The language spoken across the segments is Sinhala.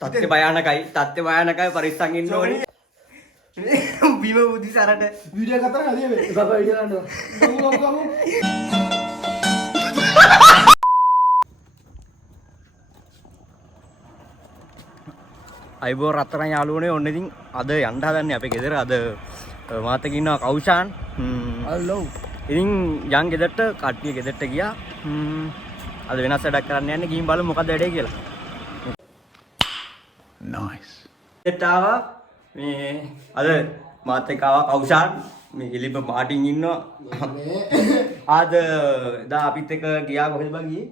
තත්ත්ව භයානකයි. තත්ත්ව භයානකයි පරිස්සම් ඉන්න ඕනේ. බිම බුදි සරට වීඩියෝ කතා හරිය මේ. බබා වීඩියෝ ගන්නවා. අයිබෝ රත්තරන් යාළුවනේ ඔන්න ඉතින් අද යන්න හදන්නේ අපේ ගෙදර අද මාත් එක්ක ඉන්නවා කෞෂාන් හලෝ. ඉතින් යන් ගෙදරට කට්ටිය ගෙදරට ගියා අද වෙනස් වැඩක් කරන්න යන්නේ ගිහින් බලමු මොකද වැඩේ කියලා නයිස් එතාවා මේ අද මාත් එක්ක ආවා කෞෂාන් මේ ඉලිප මාටින් ඉන්නවා ආද දා අපිත් එක්ක ගියා කොහෙද බං ගියේ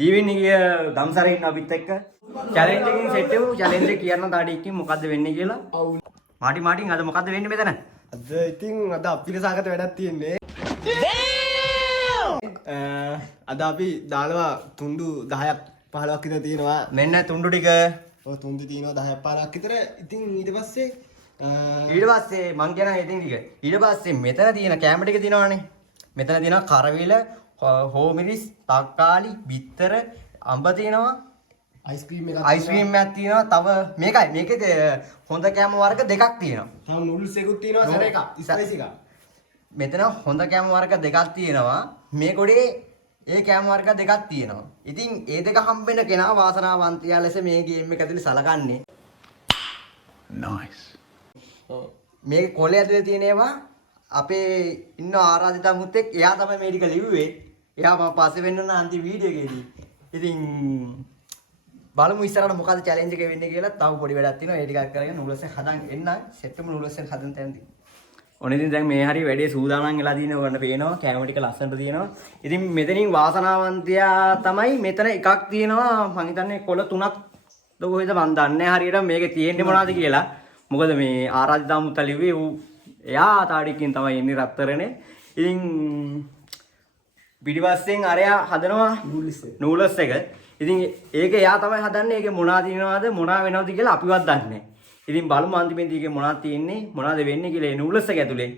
දීවින් ගිය දම්සරේ ඉන්න අපිත් එක්ක චැලෙන්ජ් එකකින් සෙට් වෙමු චැලෙන්ජ් එක කියන්න තාඩි එක්කින් මොකද්ද වෙන්නේ කියලා මාටින් අද මොකද්ද වෙන්නේ මෙතන අද ඉතින් අද අපිට සාගත වැඩක් තියෙන්නේ අද අපි දානවා තුන්ඩු 10ක් 15ක් විතර තියෙනවා මෙන්න තුන්ඩු ටික ඔය තුන්ඩු තියෙනවා 10ක් 15ක් විතර ඉතින් ඊට පස්සේ මං කියන ඉතින් ටික ඊට පස්සේ මෙතන තියෙන කැම ටික තියෙනවානේ මෙතන තියෙනවා කරවිල හෝමිරිස් තක්කාලි බිත්තර අඹ තියෙනවා අයිස්ක්‍රීම් එකක් තියෙනවා තව මේකයි මේකේ හොඳ කැම වර්ග දෙකක් තියෙනවා තව නූඩල්ස් එකක් තියෙනවා සර එකක් ස්පයිසි එකක් මෙතන හොඳ කැම වර්ග දෙකක් තියෙනවා මේ කොටේ ඒ කැම වර්ග දෙකක් තියෙනවා ඉතින් ඒ දෙක හම්බෙන කෙනා වාසනාවන්තයා ලෙස මේ ගේම් එක ඇතුලේ සලකන්නේ නයිස් මේ කොලේ ඇතුලේ තියෙන ඒවා අපේ ඉන්න ආරාධිතා මුත්තෙක් එයා තමයි මේ ටික ලිව්වේ එයා මම පස්සේ වෙන්න අන්තිම වීඩියෝ එකේදී ඉතින් බලමු ඉස්සරහට මොකද චැලෙන්ජ් එක වෙන්නේ කියලා තව පොඩි වැඩක් තියෙනවා ඒ ටිකක් කරගෙන නූඩල්ස් එක හදන් එන්න සෙට්ටම නූඩල්ස් එක හදන් තැන්දී ඔන්න ඉතින් දැන් මේ හරිය වැඩේ සූදානම් වෙලා තියෙනවා ඔන්න පේනවා කැම ටික ලස්සනට තියෙනවා ඉතින් මෙතනින් වාසනාවන්තයා තමයි මෙතන එකක් තියෙනවා මං හිතන්නේ කොළ 3ක් ද කොහෙද මන් දන්නේ හරියට මේකේ තියෙන්නේ මොනවද කියලා මොකද මේ ආරාධිතා මුත්තා ලිව්වේ ඌ එයා තාඩියකින් තමයි ඉන්නේ රත්තරනේ ඉතින් පිටිපස්සෙන් අරයා හදනවා නූඩල්ස් එක ඉතින් ඒක එයා තමයි හදන්නේ ඒකේ මොනවද තියෙනවද මොනවා වෙනවද කියලා අපිවත් දන්නේ නැහැ. ඉතින් බලමු අන්තිමේදී ඒකේ මොනවද තියෙන්නේ මොනවද වෙන්නේ කියලා ඒ නූඩල්ස් එක ඇතුලේ.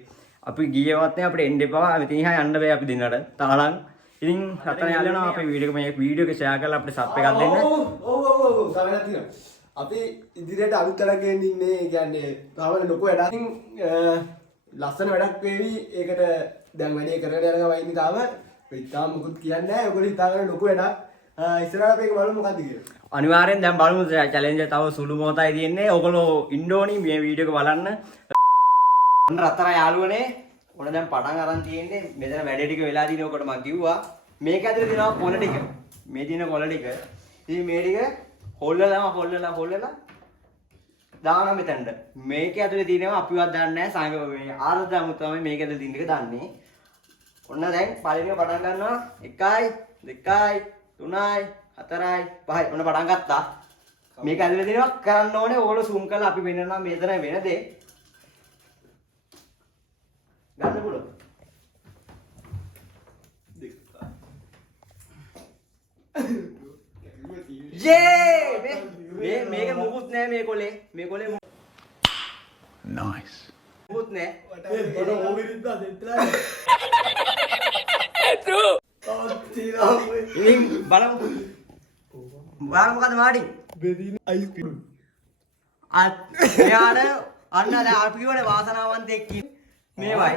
අපි ගියවත් නැහැ අපිට එන්න එපා. ඉතින් ඉහා යන්න බෑ අපි දෙන්නට. තාලං. ඉතින් රතන යාළුවෝ අපේ වීඩියෝ එක ෂෙයා කරලා අපිට සබ් එකක් දෙන්න. ඔව් සමහරක් තියෙනවා. අපි ඉදිරියට අලුත් වැඩක් ගෙනින්න ඉන්නේ. ඒ කියන්නේ තාම ලොකු වැඩක්. ලස්සන වැඩක් වේවි. ඒකට දැන් වැඩේ කරගෙන යනවා වයින් තාම. ඉතාලම මුකුත් කියන්නේ නැහැ. ඔයගොල්ලෝ හිතාගෙන ලොකු වැඩක්. ඉස්සරහට මේක බලමු මොකද්ද කියලා. අනිවාර්යෙන් දැන් බලමු චැලෙන්ජ් එක තව සුළු මොහොතයි තියෙන්නේ. ඔයගොල්ලෝ ඉන්න ඕනි මේ වීඩියෝ එක බලන්න. ඔන්න රත්තර යාළුවනේ. ඔන්න දැන් පටන් අරන් තියෙන්නේ. මෙතන වැඩේ ටික වෙලා දිනේ ඔකට මම කිව්වා. මේක ඇතුලේ තියෙනවා කොළ ටික. මේ තියෙන කොළ ටික. ඉතින් මේ ටික හොල්ලලා දානවා මෙතනට. මේක ඇතුලේ තියෙනවා අපිවත් දන්නේ නැහැ. සංග මේ ආරදාමු තමයි මේක ඇතුලේ තියෙන එක දන්නේ. ඔන්න දැන් පළවෙනිව පටන් ගන්නවා 1 2 3යි 4යි 5යි ඔන්න පටන් ගත්තා මේක ඇතුලේ දෙනවා කරන්න ඕනේ ඕගොල්ලෝ zoom කරලා අපි වෙනනම් මෙතන වෙන දේ ගන්න පුළුවන් යේ මේක මුකුත් නෑ මේ කොලේ නයිස් මුකුත් නෑ ඔතන ඕවිරිද්දා දෙත්ලා ඉතින් බලමු මොකද මාඩි බෙදින අයිස්ක්‍රීම් එයාට අන්න දැන් අපි කියවනේ වාසනාවන්තයෙක් මේවයි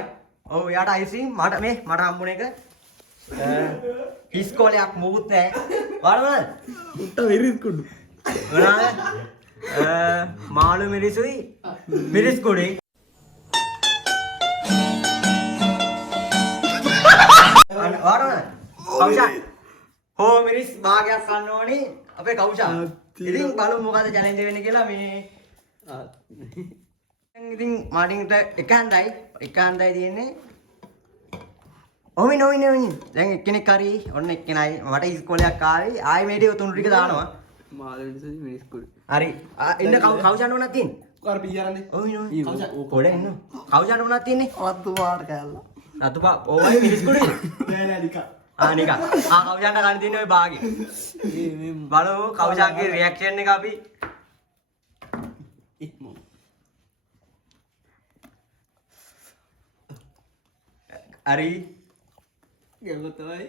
ඔව් එයාට අයිස්ක්‍රීම් මට හම්බුන එක හිස්කෝලයක් මොකුත් නැහැ බලන්න උට්ට වෙරිස් කුඩු මොනවාද මාළු මිරිසුයි මිරිස් කුඩේ වරණ කෞෂා හෝමිරිස් භාගයක් ගන්න ඕනේ අපේ කෞෂා. ඉතින් බලමු මොකද චැලෙන්ජ් වෙන්නේ කියලා මේ ඉතින් මාටින්ට එක හන්දයි තියෙන්නේ. ඔමින දැන් එක්කෙනෙක් හරි ඔන්න එක්කෙනයි මට ඉස්කෝලයක් ආවේ ආයි මේ ටික තුන් ටික දානවා. මාළු මිරිස් මිරිස් කුඩු. හරි. ඉන්න කෞෂාට උනක් තියෙන්නේ. කර පියරන්නේ ඔමින කෞෂා පොඩ ඉන්න. කෞෂාට උනක් තියෙන්නේ. වත්තු පාර කෑල්ලා. රතුපා ඕවයි මිරිස් කුඩේ. නෑ නිකන් නිකන් කවුෂාන්ට ගන්න තියෙන ඔය බාගේ බලමු කවුෂාන්ගේ රියැක්ෂන් එක අපි හරි ගෙල්ල තමයි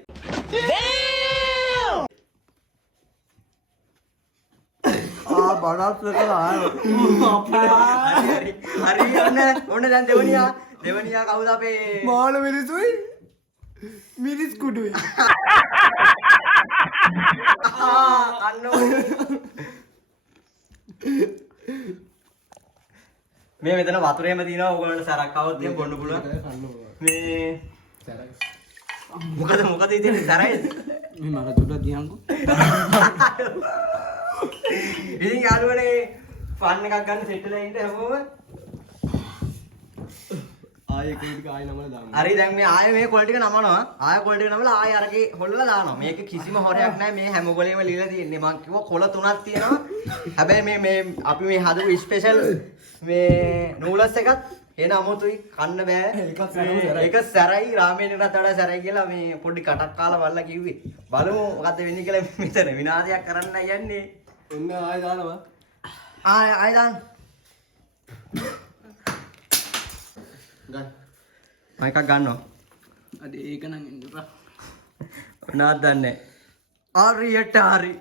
බඩත් කරලා හරි ඔන්න දැන් දෙවනියා කවුද අපේ මාළ මිනිසුයි මිරිස් කුඩුයි අන්න මේ මෙතන වතුරේම තියෙනවා ඕගොල්ලන්ට සරක් આવොත් එහෙම බොන්න පුළුවන් මේ මොකද ඉතින් සරයිද මේ මට දුඩ දියන්කෝ ඉතින් යාළුවනේ ෆන් එකක් ගන්න සෙට් වෙලා ඉන්න හැමෝම ආයෙ ටික ආයෙ නමලා දාන්න හරි දැන් මේ ආයෙ මේ කොළ ටික නමනවා ආයෙ කොළ ටික නමලා ආයෙ අරගේ හොල්ලලා දානවා මේක කිසිම හොරයක් නැහැ මේ හැම කොළේම ලියලා තියෙන්නේ මම කිව්වා කොළ තුනක් තියෙනවා හැබැයි මේ අපි මේ හදපු ස්පෙෂල් මේ නූලස් එකත් එන අමුතුයි කන්න බෑ ඒක සැරයි රාමේනටත් වඩා සැරයි කියලා මේ පොඩි කටක් කාලා බලලා කිව්වේ බලමු මොකද්ද වෙන්නේ කියලා මෙතන විනාශයක් කරන්න යන්නේ ඔන්න ආයෙ දානවා ආයෙ දාන්න ගන්න මම එකක් ගන්නවා අද ඒක නම් ඉන්නපා මොනවද දන්නේ හරියට හරි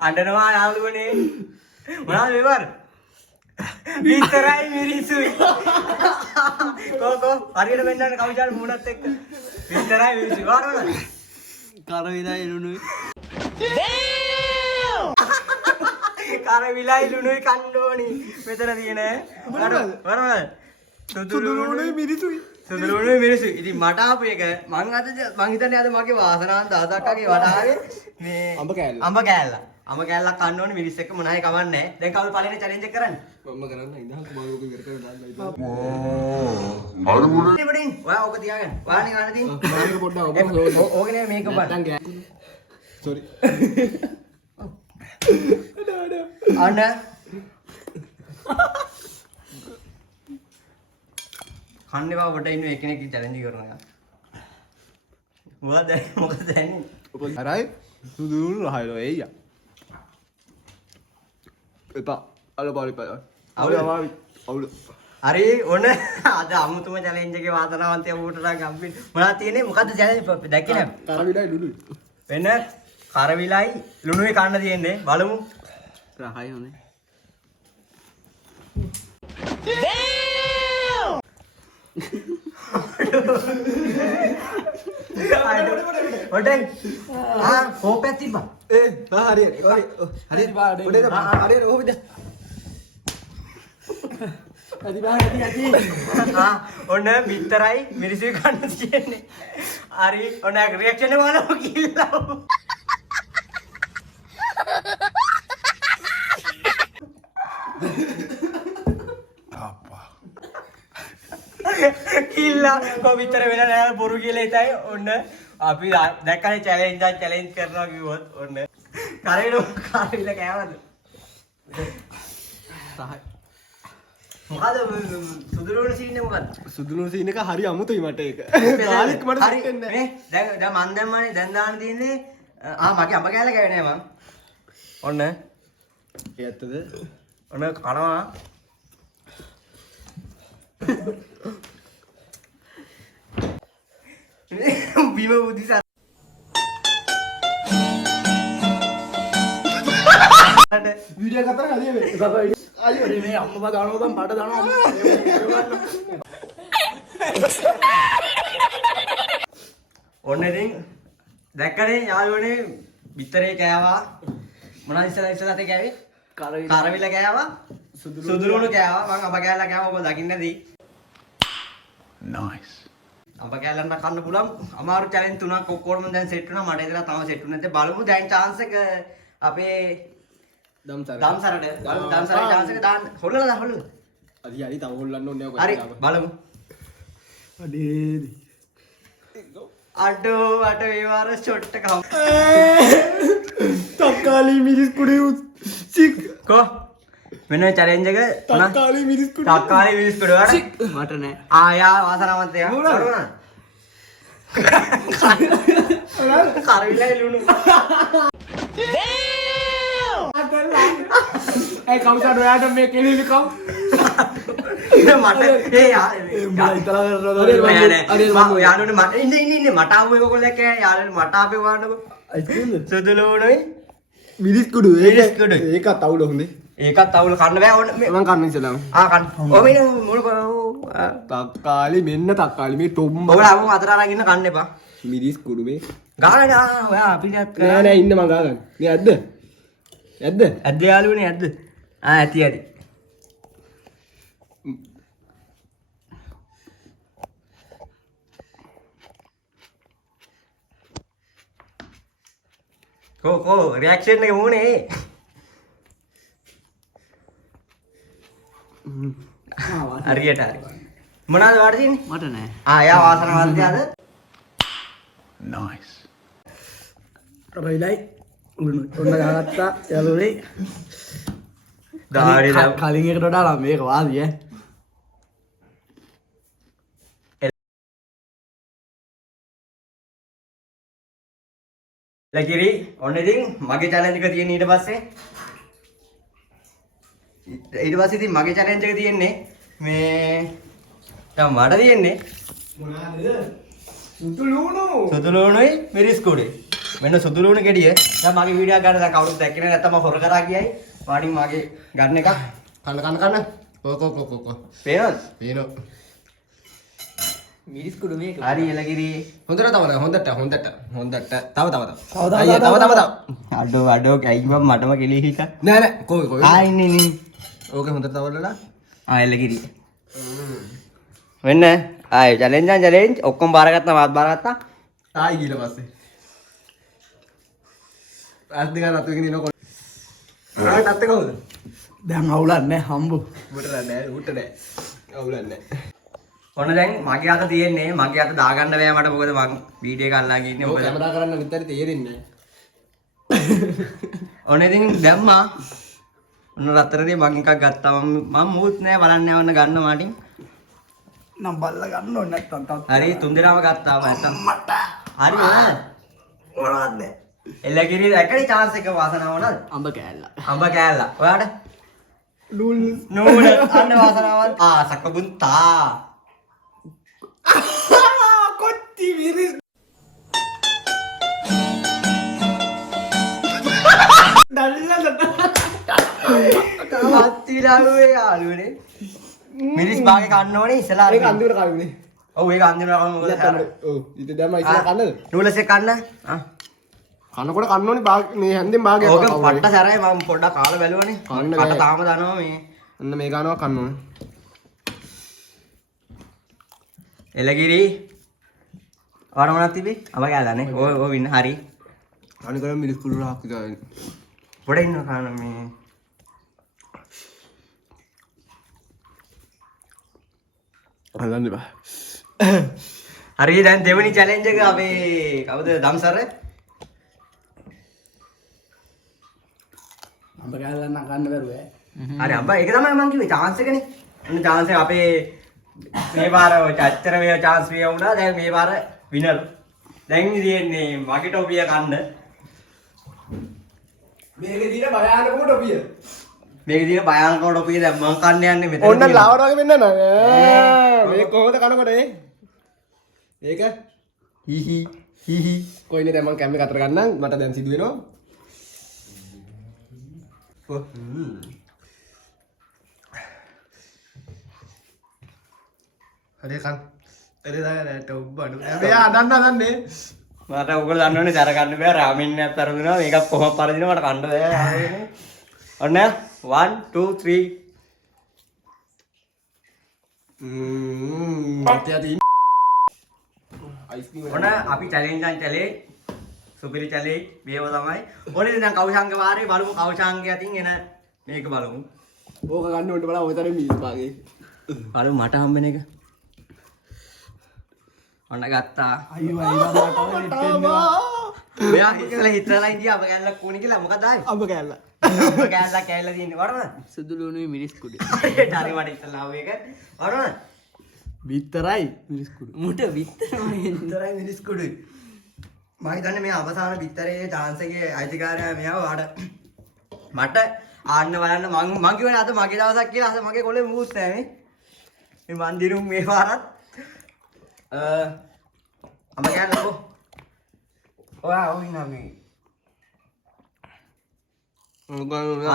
අඬනවා යාළුවනේ මොනවද මේවර විතරයි මිරිසුයි කෝ හරියට වෙන්නන්න කවිචාර මූණත් එක්ක විතරයි මිරිසුයි වරවල කර විලා එළුණුයි කර විලයි ලුණුයි කන්න ඕනි මෙතන තියෙන වරවල සුදුලුනේ මිරිසුයි සුදුලුනේ මිරිසුයි ඉතින් මට ආපු එක මං හිතන්නේ අද මගේ වාසනාවන් දවසක්ගේ වඩාවේ මේ අඹ කෑල්ලක් කන්න ඕනේ මිරිස් එක්ක මොනවායි කවන්නේ දැන් කවුරු පළවෙනි චැලෙන්ජ් එක කරන්නේ මම කරන්න ඉඳන් කුමාරෝක ඉවර කරලා දාන්න ඉතින් ඉතින් ඔයා ඕක තියාගන්න ඔයානේ ගන්න තියෙන්නේ මේක පොඩ්ඩක් ඔබ ඕකනේ මේක බලන්න සෝරි අන්න කන්නේ කොට ඉන්න එක්කෙනෙක් චැලෙන්ජ් කරනවා මොකද දැන්නේ හරයි සුදුලු රහයලෝ එయ్యා එපා අර පාරි අවුල හරි ඔන්න අද අමුතුම චැලෙන්ජ් එකේ වාසනාවන්තය ඌටට ගම්පින් මොනවද තියෙන්නේ මොකද්ද චැලෙන්ජ් දැක්කේ නැහැ කරවිලයි ලුලුයි වෙන කරවිලයි ලුණුයි කන්න තියෙන්නේ බලමු රහයි හොනේ ඔටෙන් කෝපයක් තිබ්බා හරි ඔහොමද ඔන්න විතරයි මිරිසුයි කන්න තියෙන්නේ හරි ඔන්න රියැක්ෂන් එක බලමු කිල්ලව කිල්ලා කොවිතර වෙන නෑ බොරු කියලා හිතයි ඔන්න අපි දැක්කනේ චැලෙන්ජ් කරනවා කිව්වොත් ඔන්න කරවිල කෑවද රහයි මොකද සුදුරුවන සීන් එක මොකද්ද සුදුලු සීන් එක හරි අමුතුයි මට ඒක ගාලික් මට හරි හිතෙන්නේ මේ දැන් මන් දැම්මනේ දැන් දාන්න තියෙන්නේ මගේ අඹ කෑල්ල කෑවේ නෑ මං ඔන්න ඒ ඇත්තද ඔන්න කනවා බිම උදිසා වීඩියෝ කතර හරිය වේ අයියෝ මේ අම්මා දානවා බං බඩ දානවා ඔන්න ඉතින් දැක්කනේ යාළුවනේ බිත්තරේ කෑවා මොනවද ඉස්සලා කෑවේ කරවිල කෑවා සුදුරුණු කෑවා මං අඹ කෑල්ල කෑවා ඔබ දකින්න නැති Nice. අඹ කෑල්ලන්න කන්න පුළුවන් අමාරු චැලෙන්ජ් තුනක් ඔක්කොම දැන් සෙට් වුණා මට ඉතලා තව සෙට් වුනේ නැත්නම් බලමු දැන් chance එක අපේ දම්සරට බලමු දම්සරේ chance එක දාන්න හොල්ලලා හරි තව හොල්ලන්න ඕනේ හරි බලමු අඩේ අඩෝ අට විවාර ෂොට් එක තක්කාලි මිරිස් කුඩේ සික් කො වෙන චැලෙන්ජ් එක තක්කාලි මිරිස් කුඩේ තක්කාලි මිනිස් කුඩ වර මට නෑ ආයා වාසනාවන්තයා කරවිලා එළුණු. ඒ කවුසට ඔයාට මේ කෙලිලි කව් මට ඒ යාළුවනේ මට ඉන්න මට ආපු එක කොල්ලෙක් යාළුවනේ මට ආපේ වහන්නකො. සුදුලෝණයි මිරිස් කුඩු මිරිස් කුඩු. ඒකත් අවුල හොඳේ. ඒකත් අවුල කන්න බෑ ඕන මේ මම කන්න ඉස්සලා. කන්න. ඔය මෙන්න මොන තක්කාලි මෙන්න තක්කාලි මේ ටොම් ඔයාලා අමුම අතර අරන් ඉන්න කන්න එපා. මිරිස් කුඩු මේ. ගාන ඔයා අපිට නෑ ඉන්න මං ගා ගන්න. මේ ඇද්ද? ඇද්ද? ඇද්ද යාළුවනේ ඇද්ද? ඇති ඇති. කෝ රියැක්ෂන් එක මොනේ? හරියට හරි. මොනවද වාට තියෙන්නේ? මට නෑ. යා වාසනාවන්තයාද? නයිස්. රයිලයි ඔන්න ගහගත්තා යාළුවනේ. දාඩි දා කලින් එකට වඩා නම් මේක වාසිය. ලකිරි ඔන්න ඉතින් මගේ චැලෙන්ජ් එක තියෙන ඊට පස්සේ ඉතින් මගේ චැලෙන්ජ් එක තියෙන්නේ මේ දැන් මට තියෙන්නේ මොනවාද? සුදුලුණු. සුදුලුණුයි මිරිස් කුඩේ. මෙන්න සුදුලුණු ගෙඩිය. දැන් මගේ වීඩියෝ එක ගන්න දැන් කවුරුත් දැක්කේ නැහැ නැත්තම් මම හොර කරා කියයි. පාඩින් මගේ ගන්න එක කන්න. කො. පේනවද? පේනෝ. මිරිස් කුඩු මේක. හරි එලකිරි. හොඳට හොඳට. තව. අඩෝ කැයි මම මටම කෙලී හික. නෑ කොයි. ඉන්නේ. ඕකේ හොඳට තවලලා. එලකිරි. වෙන්න චැලෙන්ජ් ඔක්කොම බාරගත්තා මාත් බාරගත්තා. තායි ගිල පස්සේ. අත් දෙක නතුකින් ඉනකොට. ආයෙත් අත් එක හොද. දැන් අවුලක් නෑ හම්බු. උට නෑ. අවුලක් නෑ. ඔන්න දැන් මගේ අත තියෙන්නේ මගේ අත දාගන්න බෑ මට මොකද මම වීඩියෝ එක අල්ලන් ඉන්නේ ඔය මොකද කැමරා කරන්න විතරයි තේරෙන්නේ නෑ. ඔන්න ඉතින් දැම්මා ඔන්න රත්තරනේ මං එකක් ගත්තා මම මුත් නෑ බලන්නේ ඔන්න ගන්න මාටින් නම් බල්ල ගන්න ඕනේ නැත්තම් තාත්තා. හරි තුන් දෙනාම ගත්තා නැත්තම් මට හරි නේද මොනවද එල්ලගිරි දැක්කනේ chance එක වාසනාව නේද අඹ කෑල්ල. අඹ කෑල්ල ඔයාට නූල් නූන අන්න වාසනාවක් සක්කබුන්තා කොත්ති මිරිස් අත්තිලාවේ යාළුවනේ මිරිස් භාගේ කන්න ඕනේ ඉස්සලා ඒක අන්තිමට කන්නේ. ඔව් ඒක අන්තිමට කන්න මොකද ඔව් ඊට දැම්ම ඉස්සලා කන්නද? නූලසේ කන්න කනකොට කන්න ඕනේ මේ හැන්දෙන් භාගයක්. ඕක පට්ට සැරයි මම පොඩ්ඩක් කාලා බැලුවනේ කන්න කට බෑ. තාම දනවා මේ අන්න මේ ගානවා කන්න ඕනේ. එලගිරි ඔයාලා මොනවද තිබේ අබ ගෑලානේ ඔය ඉන්න හරි අනිකරම මිරිස් කුඩු රහක් විතරයි. පොඩ ඉන්න කාන මේ හදන්න බෑ. හරි දැන් දෙවෙනි චැලෙන්ජ් එක අපේ කවුද දම්සර අඹ කෑල්ල නම් ගන්න බැරුව ඈ. හරි අබ්බා ඒක තමයි මම කිව්වේ chance එකනේ අන්න chance එක අපේ මේ පාර චත්තර වේ chance වේ වුණා දැන් මේ පාර විනර් දැන් ඉන්නේ මගේ ටොපිය කන්න මේකේ තියෙන භයානකම ටොපිය. මේකේ තියෙන භයානක ටොපිය දැන් මම කන්න යන්නේ මෙතන ඔන්න ලාවට වගේ වෙන්න නෑ. මේ කොහොමද කනකොට මේක හිහි හිහි කොයිනේ දැන් මම කැම් එක අතර ගන්නම් මට දැන් සිදු වෙනවා. හරි කන්. එරේ දාගන්නට ඔබ බඩු. මෙයා දන්නේ. මට ඔයගොල්ලෝ දන්නවනේ දර ගන්න බෑ රාමෙන් එකක් පරදිනවා මේකක් කොහොම පරදිනවා මට කන්න බෑ ආවේනේ ඔන්න 1 2 3 ඔන්න අපි චැලෙන්ජ් එකක් කළේ සුපිරි චැලෙන්ජ් මේව තමයි ඕනේ දැන් කෞශාංග වාරේ බලමු කෞශාංගය අතින් එන මේක බලමු ඕක ගන්න ඕනේ බලන්න ඔය තරම් මිස් පාගේ. බලමු මට හම්බෙන එක ඔන්න ගත්තා අයියෝ මෙයා ඉස්සලා හිතලා ඉඳියා අප කැල්ලක් කොණි කියලා මොකද ආයේ අඹ කෑල්ල. අප කැල්ලක් කැල්ල තියෙන්නේ වරද සුදුලුණුයි මිරිස් කුඩු. හරියට හරි මට ඉස්සලා ආව එක වරද විතරයි මිරිස් කුඩු. මුට විතරයි. ඉතරයි මිරිස් කුඩුයි මම හිතන්නේ මේ අවසාන පිටරේ chance එකේ අයිතිකාරයා මෙයාව වාඩ මට ආන්න බලන්න මං කියවනේ අද මගේ දවසක් කියලා අද මගේ කොලේ මූස් නැහැ මේ මන් දිනුම් මේ පාරත් අම කියන්නකෝ ඔයා ඔයිනා මේ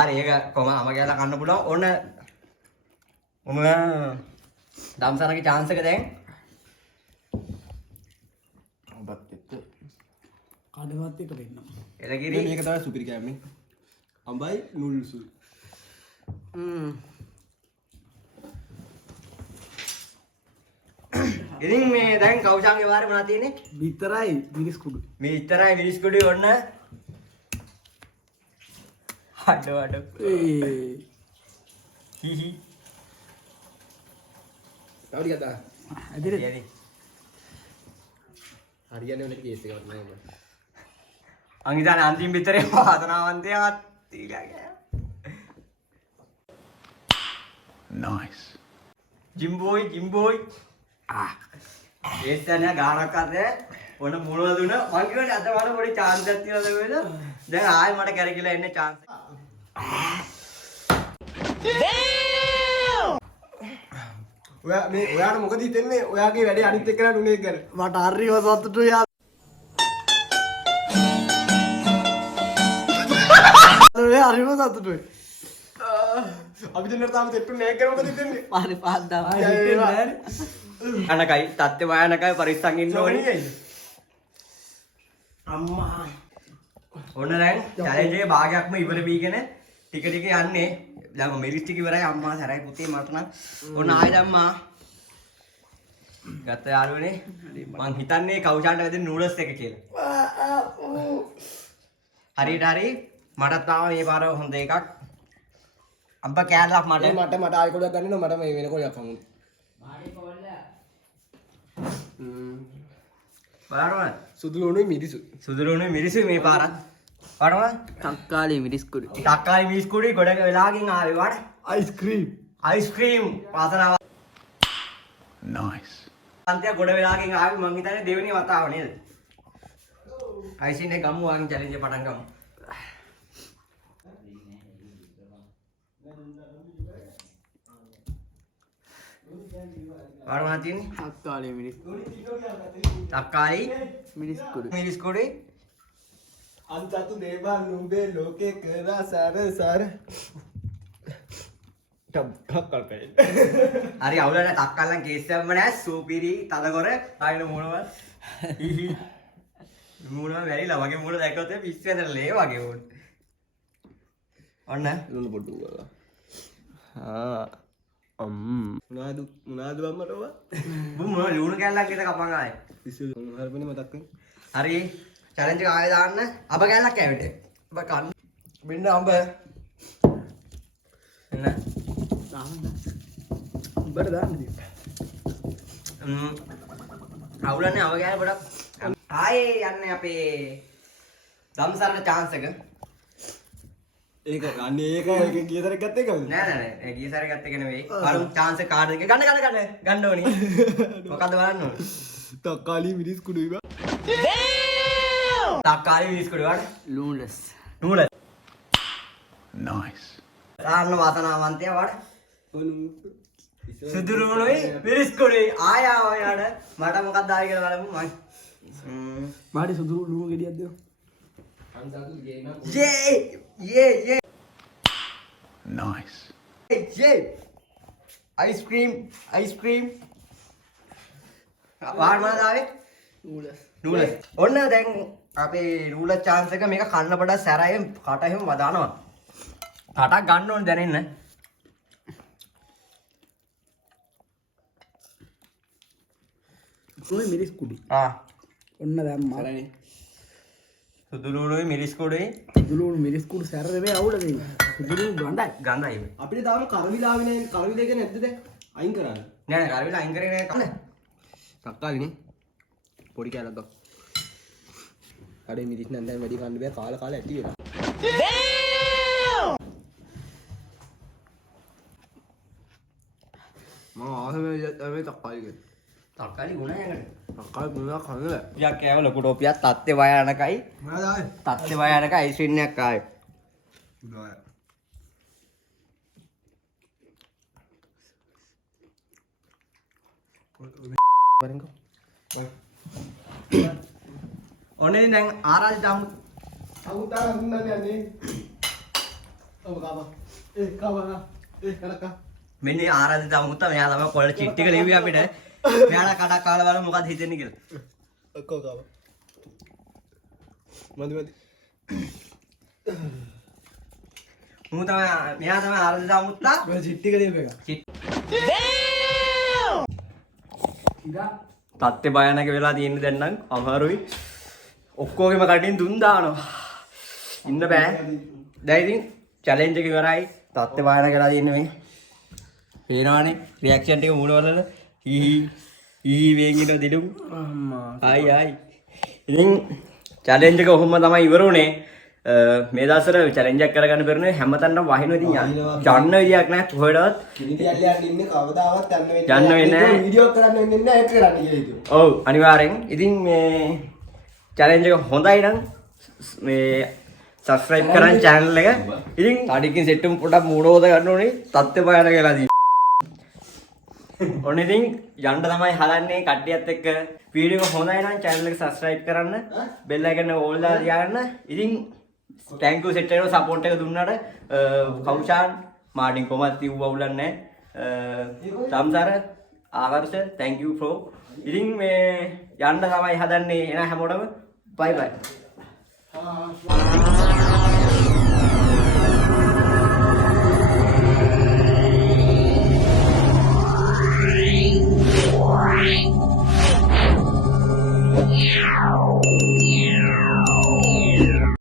හරි ඒක කොහම අම කියලා කන්න පුළුවන් ඕන දම්සරගේ chance එක දැන් ඔබත් එක්ක කඩවත් එක දෙන්න. එලගිරි මේක තමයි සුපිරි කෑමනේ. අඹයි නුල්සු. ඉතින් මේ දැන් කවුෂාන්ගේ වාරේ මොනවද තියෙන්නේ? විතරයි මිරිස් කුඩු. මේ ඉතරයි මිරිස් කුඩි ඔන්න. අඩ. ඒ හිහි. තව ටිකක් දාන්න. ඇදිරේ හරි. හරියන්නේ ඔන්න කේස් එකක් නෑ මම. අංගිදාන අන්තිම පිටරේ වාසනාවන්තයාත් තියලා ගියා. Nice. ජිම්බෝයි. ඒස්සනේ ගානක් අතේ ඔන්න මොනවද දුන මං කියවනේ අත වල පොඩි chance එකක් තියලා දෙවෙද දැන් ආයෙ මට කැරකිලා එන්නේ chance එක. ඔයාට මොකද හිතෙන්නේ? ඔයාගේ වැඩේ අනිත් එක්කනට උනේ කර. මට හරිම සතුටුයි යා. හරිම සතුටුයි. අපි දෙන්නට තාම සෙට් උනේ නැහැ කියලා මොකද හිතෙන්නේ? පාරේ පාද්දා. අනකයි තත්ත්ව භයානකයි පරිස්සම් ඉන්න ඕනේ. අම්මා ඔන්න දැන් චැලෙන්ජ් එකේ භාගයක්ම ඉවර වීගෙන ටික ටික යන්නේ. දැන් මෙරිස් ටික ඉවරයි අම්මා සරයි පුතේ මට නම් ඔන්න ආයෙ දැම්මා. ගත්ත යාළුවනේ මං හිතන්නේ කවුෂාන්ට වැදෙන නූඩල්ස් එක කියලා. හරියට හරි මටත් ආවා මේ පාර හොඳ එකක්. අම්බ කෑල්ලක් මට මට ආයෙ කොටක් ගන්න නෝ මට මේ වෙන කොටයක් හම්බුනේ. බලන්න සුදුලුණුයි මිරිසු. සුදුරුනේ මිරිසු මේ පාරත්. බලන්න තක්කාලි මිරිස් කුඩු. තක්කාලි මිරිස් කුඩි ගොඩක වෙලාකින් ආවේ වඩ. අයිස්ක්‍රීම්. අයිස්ක්‍රීම් වාසනාව Nice. අන්තිය ගොඩ වෙලාකින් ආවේ මං හිතන්නේ දෙවෙනි වතාව නේද? අයිසින් එක ගමු වගේ චැලෙන්ජ් එක පටන් ගමු. වරමා තියෙන්නේ තක්කාලි මිරිස්. තක්කාලි මිරිස් කුඩු. මිරිස් කුඩි අන්තතු දේවා නුඹේ ලෝකේ කරා සර ටක්කල්පේ. හරි අවුලට තක්කල්ලන් කේස්සම්ම නෑ සූපිරි තදකොර ආයෙන මොනව හිහි මොනව වැරිලා වගේ මොන දැක්කොත් පිස්සු ඇදලා ලේ වගේ වුණ. ඔන්න ලුණු පොඩ්ඩු ගාලා. මොනවාද බම්මට ඔවා? මොන ලුණු කැල්ලක් විතර කපන් ආයේ. පිස්සු හරිපනේ මතක් වෙන. හරි චැලෙන්ජ් එක ආයෙ දාන්න අබ කැල්ලක් ඇවිට. ඔබ කන්න මෙන්න අඹ එන්න උඹට දාන්න දී. අවුලන්නේ අව කැල්ල පොඩක් ආයේ යන්නේ අපේ දම්සරට chance එක. ඒක අන්නේ ඒක ගියතරක් ගත්ත එකද? නෑ ගිය සැරේ ගත්ත එක නෙවෙයි. බලමු chance එක කාඩ් එක ගන්න ඕනි. මොකද්ද බලන්න ඕනි. තක්කාලි මිරිස් කුඩුයි බා. තක්කාලි මිරිස් කුඩු වල ලූලස්. නූල. Nice. සාරණ වාසනාවන්තය වඩ. සුදුරුණුයි මිරිස් කුඩුයි ආයා ඔයාට මට මොකක්ද ආයි කියලා බලමු මම. මාඩි සුදුරු ලුණු ගෙඩියක් දෙන්න. යේ Nice. අයිස්ක්‍රීම් වාර මොනවද ආවේ ලූලස්. නූල ඔන්න දැන් අපේ නූල chance එක මේක කන්න පොඩක් සැරයෙන් කට එහෙම වදානවා කටක් ගන්න ඕනේ දැනෙන්න ඔය මිරිස් කුඩු. ඔන්න දැම්මා. සුදුලුණුයි මිරිස් කුඩුයි සුදුලුණු මිරිස් කුඩු සැර වෙන්නේ අවුල දෙන්නේ. සුදුලුණු ගඳයි. ගඳයි අපිට තාම කරවිලාවේ නැහැ. කරවිල එක නැද්ද දැන්? අයින් කරන්න. නෑ කරවිලා අයින් කරේ නෑ කන්න තක්කාලිනේ. පොඩි කෑල්ලක් ගන්න. අඩේ මිරිස් නම් දැන් වැඩි කන්න බෑ. කාලා ඇති වෙලා. මම ආසම මේ තක්කාලි තක්කාලි ගුණයකට. අක්කා මොනවා කන්නද? ටිකක් කෑව ලොකු ටෝපියක් තත්ත්වේ වය යනකයි. මොනවද ආවේ? තත්ත්වේ වය යනකයි අයිස්ක්‍රීම් එකක් ආවේ. උදාය. බලන්නකෝ. ඔන්නේ දැන් ආරාධිත අමුතා හඳුන්වන්නේ යන්නේ. ඔව් කාවා. කාවා. කලක. මෙන්න ආරාධිත අමුත්තා මෙයා තමයි කොල්ල චිට් එක ලිව්වේ අපිට. මෙයාලා කඩක් කාලා බලමු මොකද හිතෙන්නේ කියලා. ඔක්කොම කාවා. මදි. මෙයා තමයි ආරාධිත අමුත්තා. මම චිට්ටි කලියප එක. තත්ත්වේ භයානක වෙලා තියෙන දැන් නම් අමාරුයි. ඔක්කොගෙම කටින් දුන් දානවා. ඉන්න බෑ. දැන් ඉතින් චැලෙන්ජ් එක ඉවරයි. තත්ත්වේ භයානක වෙලා තියෙන්නේ මේ. පේනවනේ රියැක්ෂන් ටික මූණවල හී වේගින දිලු. අම්මා. ආයි. ඉතින් චැලෙන්ජ් එක ඔහොම තමයි ඉවර උනේ. මේ දවස්වල චැලෙන්ජ් එකක් කරගන්න බැරිනේ හැමතැනම වහිනවා ඉතින් යන්න විදියක් නැහැ කොහෙටවත්. කිරිටියල්ලන් ඉන්නේ කවදාවත් යන්න වෙන්නේ යන්න වෙන්නේ නැහැ. වීඩියෝ කරන්න වෙන්නේ නැහැ ඒක කරන්න කියලා හිතුවා. ඔව් අනිවාර්යෙන්. ඉතින් මේ චැලෙන්ජ් එක හොඳයි නම් මේ සබ්ස්ක්‍රයිබ් කරන් channel එක. ඉතින් අඩියකින් සෙට්ටුම් පොඩක් මූණෝද ගන්න ඕනේ. තත්ත්ව බයන කියලා දී. ඔන්න ඉතින් යන්න තමයි හදන්නේ කට්ටියත් එක්ක. වීඩියෝ එක හොඳයි නම් channel එක subscribe කරන්න. bell icon එක all දාලා තියාගන්න. ඉතින් thank you set එකේ support එක දුන්නාට කෞෂාන් මාඩින් කොහමද තියුව වුලන්නේ සම්සාර ආකර්ෂ thank you bro. ඉතින් මේ යන්න තමයි හදන්නේ එන හැමෝටම bye bye. Yeah.